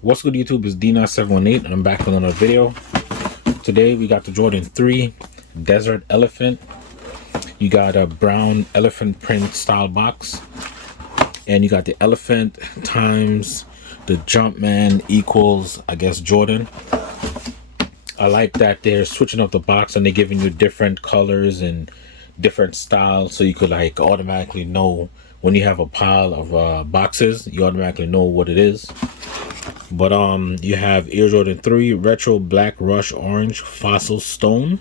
What's good, YouTube? It's D9718 and I'm back with another video. Today we got the Jordan 3 Desert Elephant. You got a brown elephant print style box, and you got the elephant times the Jumpman equals, I guess, Jordan. I like that they're switching up the box and they're giving you different colors and different styles, so you could like automatically know when you have a pile of boxes, you automatically know what it is. But you have Air Jordan 3 Retro Black Rush Orange Fossil Stone.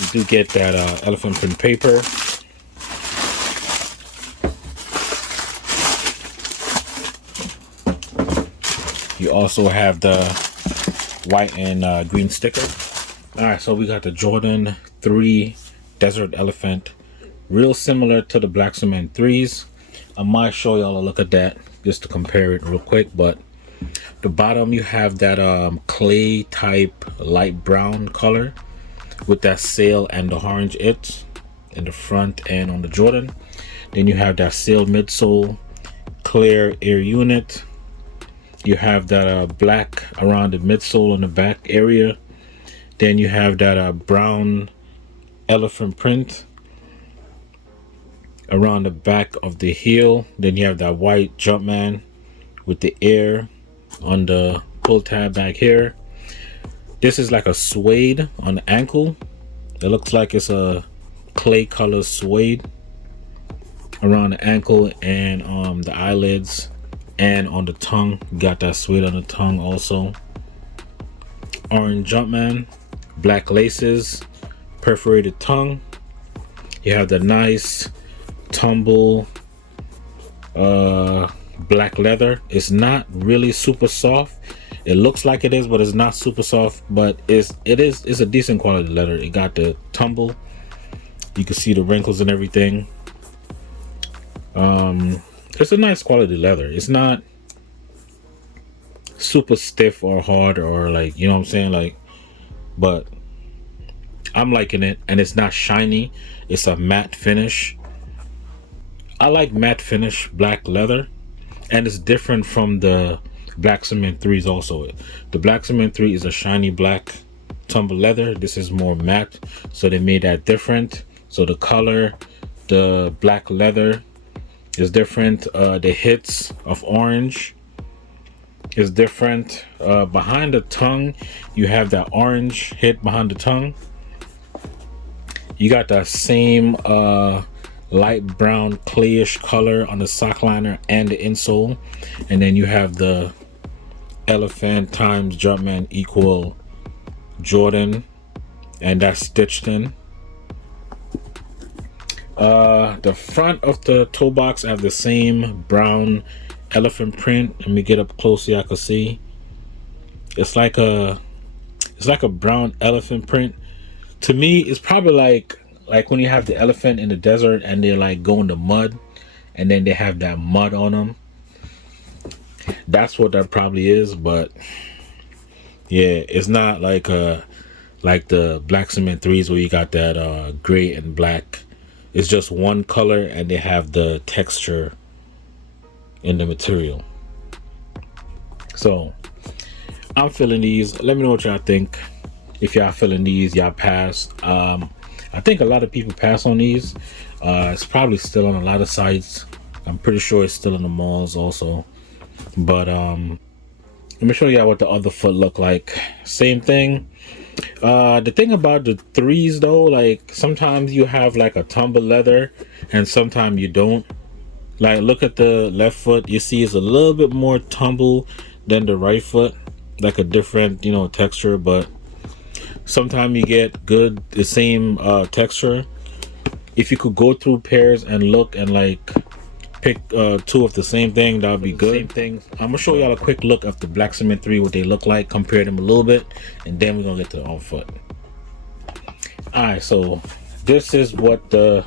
You do get that elephant print paper. You also have the white and green sticker. Alright, so we got the Jordan 3 Desert Elephant. Real similar to the Black Cement 3s. I might show y'all a look at that just to compare it real quick, but the bottom you have that clay type light brown color with that sail and the orange it in the front and on the Jordan. Then you have that sail midsole, clear air unit. You have that black around the midsole and the back area. Then you have that brown elephant print around the back of the heel. Then you have that white Jumpman with the air on the pull tab back here. This is like a suede on the ankle. It looks like it's a clay color suede around the ankle and the eyelids, and on the tongue. You got that suede on the tongue also. Orange Jumpman, black laces, perforated tongue. You have the nice tumble black leather. It's not really super soft. It looks like it is, but it's not super soft, but it's a decent quality leather. It got the tumble. You can see the wrinkles and everything. It's a nice quality leather. It's not super stiff or hard or like, you know what I'm saying, like, but I'm liking it. And it's not shiny. It's a matte finish. I like matte finish black leather, and it's different from the Black Cement 3s also. The Black Cement 3 is a shiny black tumble leather. This is more matte, so they made that different. So the color, the black leather is different. The hits of orange is different. Behind the tongue, you have that orange hit behind the tongue. You got that same light brown clayish color on the sock liner and the insole, and then you have the elephant times Jumpman equal Jordan, and that's stitched in. The front of the toe box have the same brown elephant print. Let me get up close so y'all can see. It's like a brown elephant print. To me, it's probably like when you have the elephant in the desert and they're like going to mud, and then they have that mud on them. That's what that probably is. But yeah, it's not like the Black Cement 3s where you got that gray and black. It's just one color and they have the texture in the material. So I'm feeling these. Let me know what y'all think. If y'all feeling these, y'all pass. I think a lot of people pass on these. It's probably still on a lot of sites. I'm pretty sure it's still in the malls also. But let me show y'all what the other foot look like. Same thing. The thing about the 3s though, like sometimes you have like a tumble leather and sometimes you don't. Like look at the left foot, you see it's a little bit more tumble than the right foot, like a different, you know, texture. But sometimes you get the same texture. If you could go through pairs and look and like pick two of the same thing, that would be good. Same thing. I'm gonna show y'all a quick look of the Black Cement 3, what they look like, compare them a little bit, and then we're gonna get to the on foot. Alright, so this is what the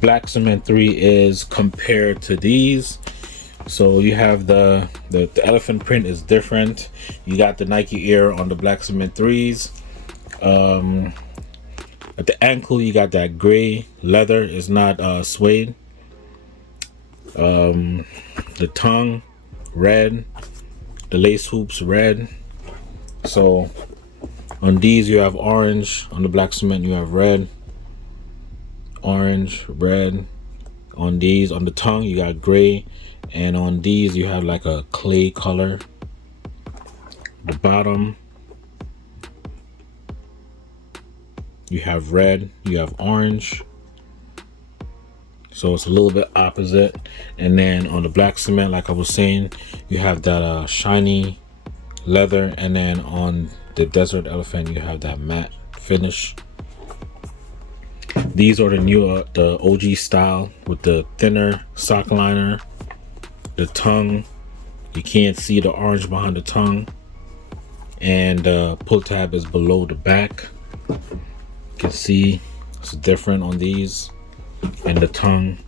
Black Cement 3 is compared to these. So you have the elephant print is different. You got the Nike Air on the Black Cement 3s. At the ankle you got that gray leather. It's not suede. The tongue red. The lace hoops red. So on these you have orange. On the black cement you have red, orange, red. On these, on the tongue, you got gray, and on these you have like a clay color. The bottom, you have red, you have orange. So it's a little bit opposite. And then on the black cement, like I was saying, you have that shiny leather, and then on the Desert Elephant you have that matte finish. These are the new the OG style with the thinner sock liner. The tongue, you can't see the orange behind the tongue, and the pull tab is below the back. You can see it's different on these. And the tongue,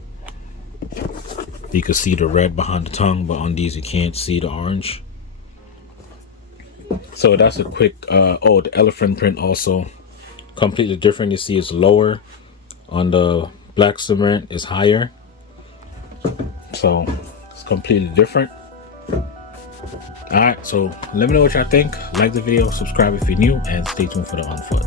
you can see the red behind the tongue, but on these you can't see the orange. So that's a quick oh, the elephant print also completely different. You see it's lower. On the black cement is higher, so it's completely different. All right, so let me know what y'all think. Like the video, subscribe if you're new, and stay tuned for the on foot.